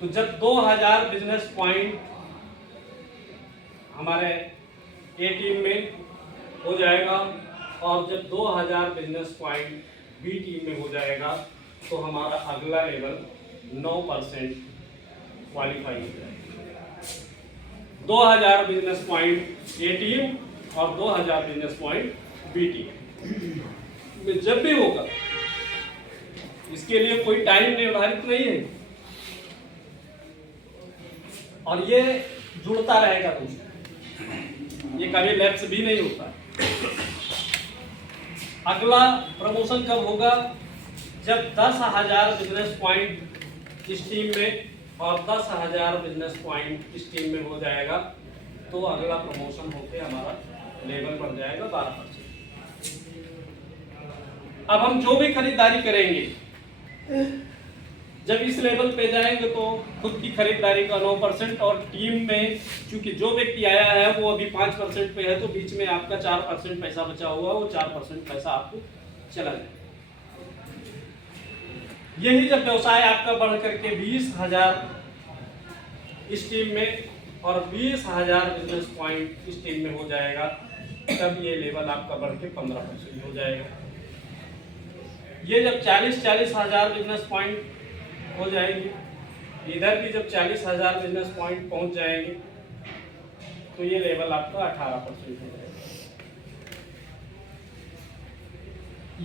तो जब 2000 business point हमारे ए टीम में हो जाएगा और जब 2000 बिजनेस पॉइंट बी टीम में हो जाएगा तो हमारा अगला लेवल 9% क्वालिफाई हो जाएगा। 2000 बिजनेस पॉइंट ए टीम और 2000 बिजनेस पॉइंट बी टीम में जब भी होगा, इसके लिए कोई टाइम निर्धारित नहीं है और ये जुड़ता रहेगा दोस्तों, ये कभी लैप्स भी नहीं होता। अगला प्रमोशन कब होगा? जब 10,000 बिजनेस पॉइंट इस टीम में और 10,000 बिजनेस पॉइंट इस टीम में हो जाएगा तो अगला प्रमोशन होके हमारा लेवल बढ़ जाएगा 12%। अब हम जो भी खरीदारी करेंगे जब इस लेवल पे जाएंगे तो खुद की खरीदारी का 9% और टीम में चूंकि जो व्यक्ति आया है वो अभी 5% पे है तो बीच में आपका 4% पैसा बचा हुआ, वो 4% पैसा आपको चला जाए। यही जब व्यवसाय आपका बढ़ करके 20,000 इस टीम में और 20,000 बिजनेस पॉइंट इस टीम में हो जाएगा तब ये लेवल आपका बढ़ के 15% हो जाएगा। ये जब 40,000 बिजनेस पॉइंट हो जाएंगे, इधर भी जब 40,000 बिजनेस पॉइंट पहुंच जाएंगे तो ये लेवल आपका 18% हो जाएगा।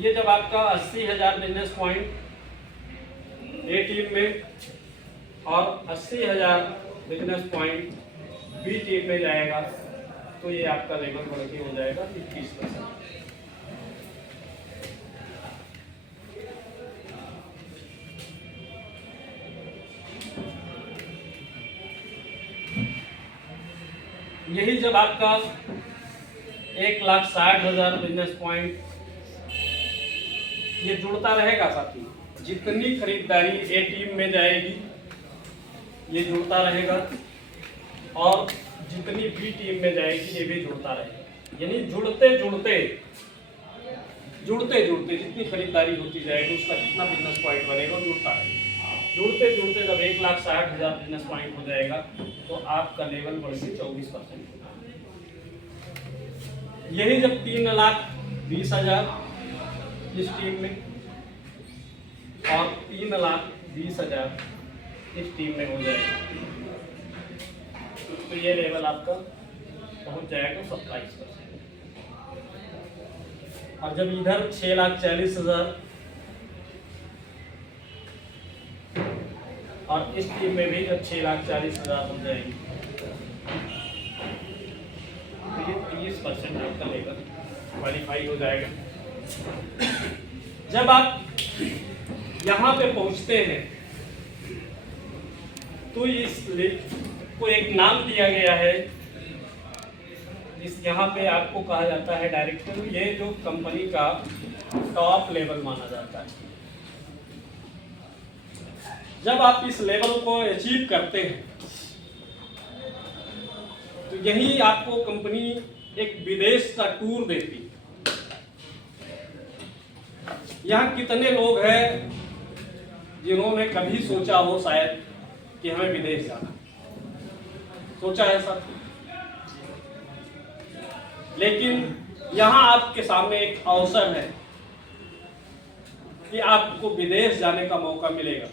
ये जब आपका 80,000 बिजनेस पॉइंट ए टीम में और 80,000 बिजनेस पॉइंट बी टीम में जाएगा तो ये आपका लेवल बढ़ के हो जाएगा 21%। यही जब आपका 1,60,000 बिजनेस पॉइंट ये जुड़ता रहेगा साथी, जितनी खरीदारी ए टीम में जाएगी ये जुड़ता रहेगा और जितनी बी टीम में जाएगी ये भी जुड़ता रहेगा। यानी जुड़ते जुड़ते जितनी खरीदारी होती जाएगी उसका कितना बिजनेस पॉइंट बनेगा जुड़ता रहेगा। जुड़ते जब 1,60,000 बिजनेस पॉइंट हो जाएगा तो आपका लेवल बढ़ के 24% होगा। यही जब 3,20,000 इस टीम में और 3,20,000 इस टीम में हो जाएगा तो ये लेवल आपका पहुंच जाएगा 27%। और जब इधर 6,40,000 और इस टीम में भी जब 6,40,000 हो जाएगी तो ये 30% आपका लेवल क्वालिफाई हो जाएगा। जब आप यहाँ पे पहुँचते हैं तो इस को एक नाम दिया गया है, इस यहाँ पे आपको कहा जाता है डायरेक्टर। ये जो कंपनी का टॉप लेवल माना जाता है। जब आप इस लेवल को अचीव करते हैं तो यही आपको कंपनी एक विदेश का टूर देती है। यहाँ कितने लोग हैं जिन्होंने कभी सोचा हो शायद कि हमें विदेश जाना, सोचा है सर? लेकिन यहाँ आपके सामने एक अवसर है कि आपको विदेश जाने का मौका मिलेगा,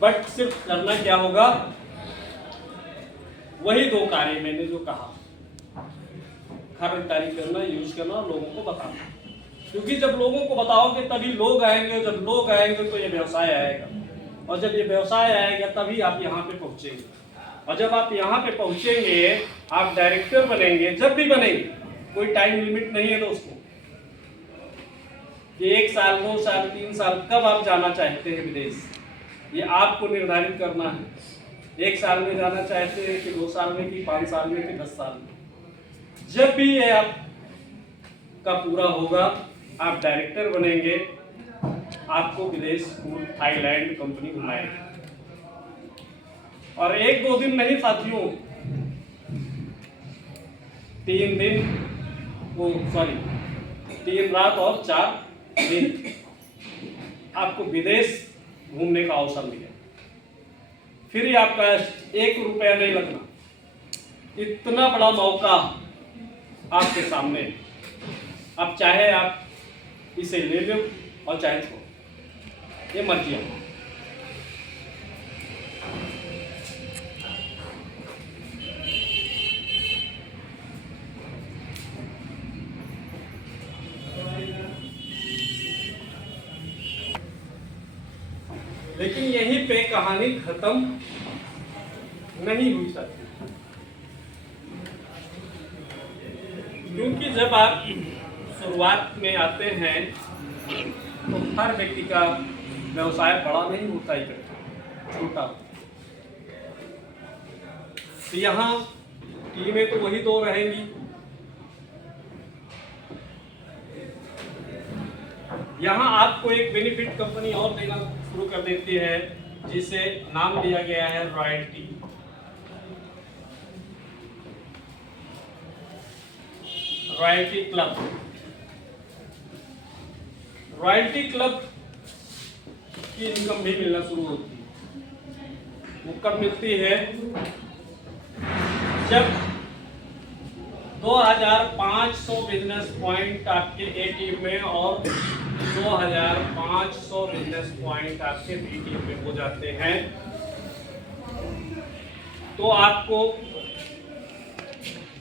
बट सिर्फ करना क्या होगा? वही 2 कार्य मैंने जो कहा, खरीदारी करना, यूज करना और लोगों को बताना। क्योंकि जब लोगों को बताओगे तभी लोग आएंगे, जब लोग आएंगे तो ये व्यवसाय आएगा और जब ये व्यवसाय आएगा तभी आप यहाँ पे पहुँचेंगे और जब आप यहाँ पे पहुँचेंगे आप डायरेक्टर बनेंगे। जब भी बनेंगे, कोई टाइम लिमिट नहीं है दोस्तों कि 1 साल 2 साल 3 साल कब आप जाना चाहते हैं विदेश, ये आपको निर्धारित करना है। 1 साल में जाना चाहते हैं कि 2 साल में कि 5 साल में कि 10 साल में, जब भी ये आपका पूरा होगा आप डायरेक्टर बनेंगे, आपको विदेश टूर थाईलैंड कंपनी घुमाएगी। और 1-2 दिन नहीं साथियों, 3 रात और 4 दिन आपको विदेश घूमने का अवसर मिलेगा। फ्री आपका 1 रुपया नहीं लगना। इतना बड़ा मौका आपके सामने, आप चाहे आप इसे ले लो और चाहे छोड़ो, ये मर्जी है। लेकिन यहीं पे कहानी खत्म नहीं हुई सकती, क्योंकि जब आप शुरुआत में आते हैं तो हर व्यक्ति का व्यवसाय बड़ा नहीं होता ही करता, छोटा। तो यहाँ टीमें तो वही 2 रहेंगी। यहाँ आपको एक बेनिफिट कंपनी और देना शुरू कर देती है, जिसे नाम दिया गया है royalty. Royalty club. Royalty club की इनकम भी मिलना शुरू होती है। वो कब मिलती है? जब 2500 बिजनेस पॉइंट आपके ए टीम में और 2500 बिजनेस पॉइंट आपके बी टीम में हो जाते हैं, तो आपको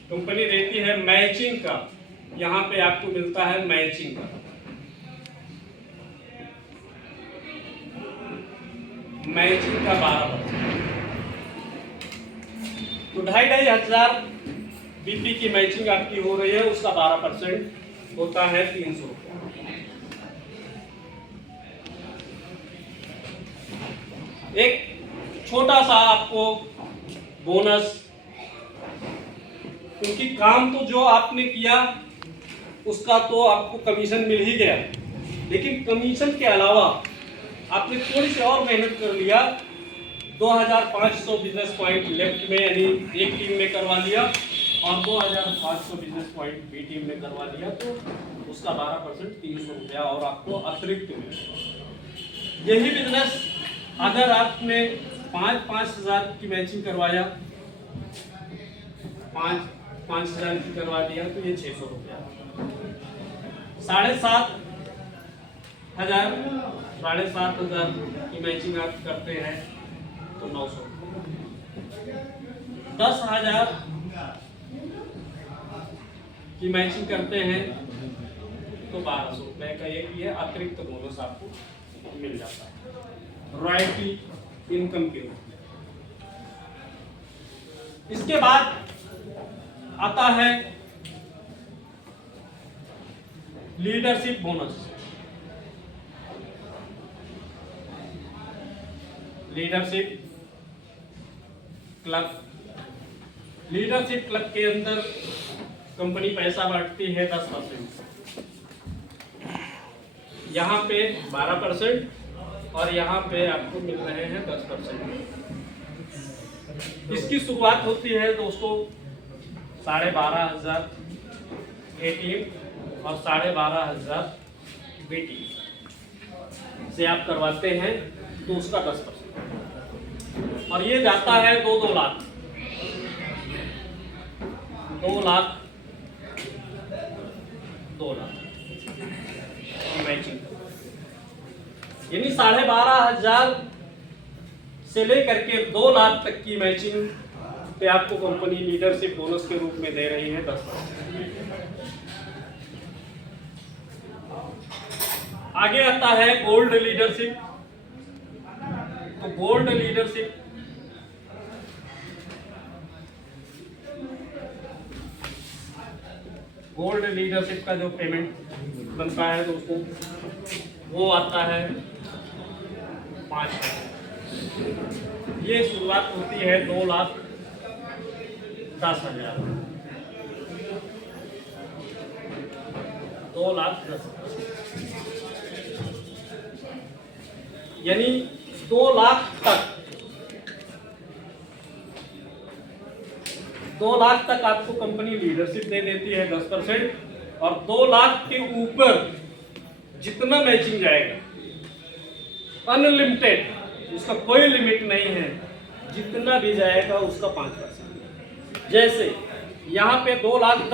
कंपनी देती है मैचिंग का। यहाँ पे आपको मिलता है मैचिंग का, मैचिंग का 12%। तो 2500 बीपी की मैचिंग आपकी हो रही है, उसका 12% होता है 300 रुपया। एक छोटा सा आपको बोनस, क्योंकि काम तो जो आपने किया उसका तो आपको कमीशन मिल ही गया, लेकिन कमीशन के अलावा आपने थोड़ी सी और मेहनत कर लिया। 2500 बिजनेस पॉइंट लेफ्ट में यानी एक टीम में करवा लिया और 2500 बिजनेस पॉइंट बी टीम में करवा लिया, तो उसका 12% 300 रुपया और आपको अतिरिक्त मिलेगा। यही बिजनेस अगर आपने 5,000 की मैचिंग करवाया, 5,000 की करवा दिया, तो ये 600 रुपया। 7,500 की मैचिंग आप करते हैं तो 900। 10,000 की मैचिंग करते हैं तो 1200 रुपए का ये अतिरिक्त बोनस आपको मिल जाता है रॉयल्टी इनकम के रूप में। इसके बाद आता है leadership bonus. Leadership club, leadership club के अंदर कंपनी पैसा बांटती है 10%। यहाँ पे 12% और यहाँ पे आपको मिल रहे हैं 10%। इसकी शुरुआत होती है दोस्तों 12,500 ए टीम और 12,500 बी टीम से आप करवाते हैं तो उसका 10%, और ये जाता है 2 लाख 2 लाख मैचिंग, यानी 12,500 से लेकर के 2 लाख तक की मैचिंग पे आपको कंपनी लीडरशिप बोनस के रूप में दे रही है 10%। आगे आता है गोल्ड लीडरशिप। तो गोल्ड लीडरशिप का जो पेमेंट बनता है दोस्तों वो आता है 5। ये शुरुआत होती है 2,10,000। 2,10,000 यानी 2 लाख तक 2 लाख तक आपको कंपनी लीडरशिप दे देती है 10%, और 2 लाख के ऊपर जितना मैचिंग जाएगा अनलिमिटेड, इसका कोई लिमिट नहीं है, जितना भी जाएगा उसका 5%। जैसे यहाँ पे 2,10,000